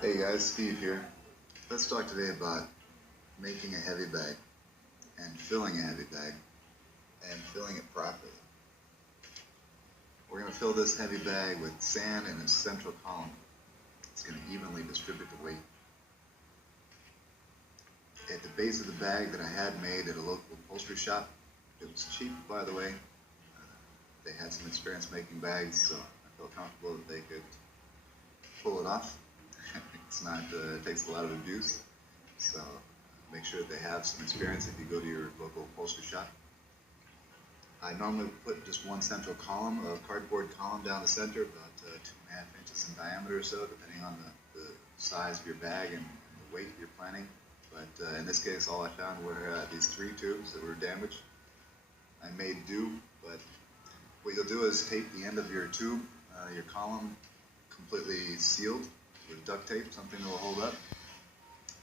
Hey guys, Steve here. Let's talk today about making a heavy bag and filling a heavy bag and filling it properly. We're going to fill this heavy bag with sand in its central column. It's going to evenly distribute the weight. At the base of the bag that I had made at a local upholstery shop, it was cheap, by the way. They had some experience making bags, so I felt comfortable that they could pull it off. It takes a lot of abuse, so make sure that they have some experience if you go to your local upholstery shop. I normally put just one central column, a cardboard column down the center, about 2.5 inches in diameter or so, depending on the size of your bag and the weight you're planning. But in this case, all I found were these 3 tubes that were damaged. I made do, but what you'll do is tape the end of your tube, your column, completely sealed with duct tape, something that will hold up,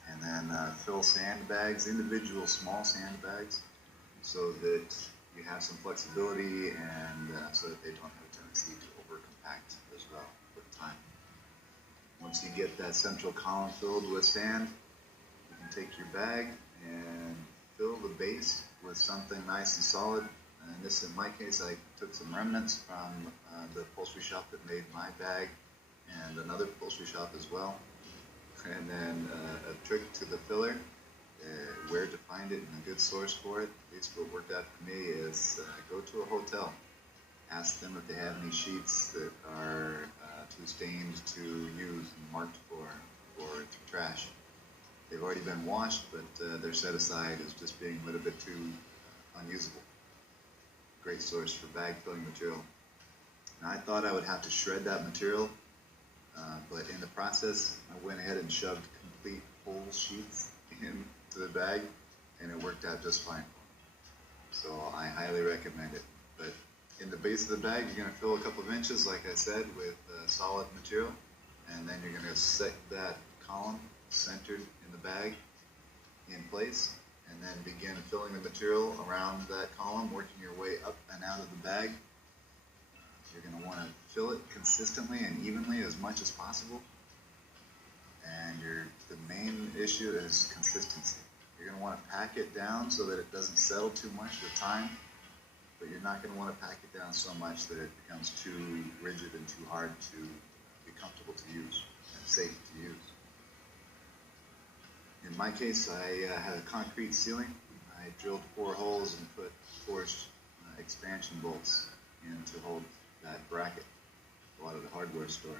and then fill sandbags, individual small sandbags, so that you have some flexibility and so that they don't have a tendency to over-compact as well with time. Once you get that central column filled with sand, you can take your bag and fill the base with something nice and solid. And in my case, I took some remnants from the upholstery shop that made my bag and another upholstery shop as well. And then a trick to the filler, where to find it and a good source for it, at least what worked out for me, is go to a hotel. Ask them if they have any sheets that are too stained to use and marked for trash. They've already been washed, but they're set aside as just being a little bit too unusable. Great source for bag filling material. Now, I thought I would have to shred that material, but in the process, I went ahead and shoved complete whole sheets into the bag, and it worked out just fine. So I highly recommend it. But in the base of the bag, you're going to fill a couple of inches, like I said, with solid material, and then you're going to set that column centered in the bag in place, and then begin filling the material around that column, working your way up and out of the bag. You're going to want to fill it consistently and evenly as much as possible. And the main issue is consistency. You're going to want to pack it down so that it doesn't settle too much with time, but you're not going to want to pack it down so much that it becomes too rigid and too hard to be comfortable to use and safe to use. In my case, I had a concrete ceiling. I drilled 4 holes and put forced expansion bolts in to hold that bracket. Bought at a hardware store.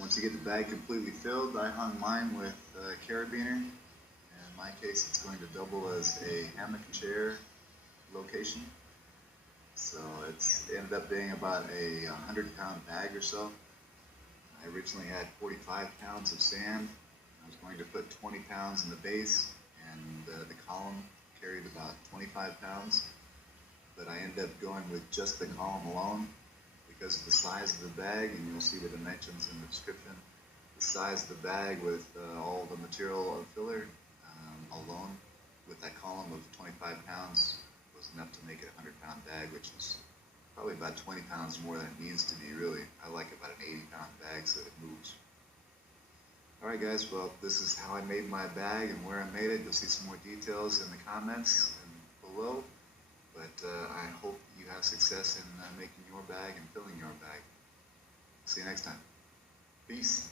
Once you get the bag completely filled, I hung mine with a carabiner. In my case, it's going to double as a hammock chair location. So it ended up being about a 100-pound bag or so. I originally had 45 pounds of sand. I was going to put 20 pounds in the base, and the column carried about 25 pounds. But I ended up going with just the column alone because of the size of the bag, and you'll see the dimensions in the description. The size of the bag with all the material of filler alone with that column of 25 pounds was enough to make it a 100-pound bag, which is probably about 20 pounds more than it needs to be, really. I like about an 80-pound bag so it moves. Alright guys, well, this is how I made my bag and where I made it. You'll see some more details in the comments and below. But I hope you have success in making your bag and filling your bag. See you next time. Peace.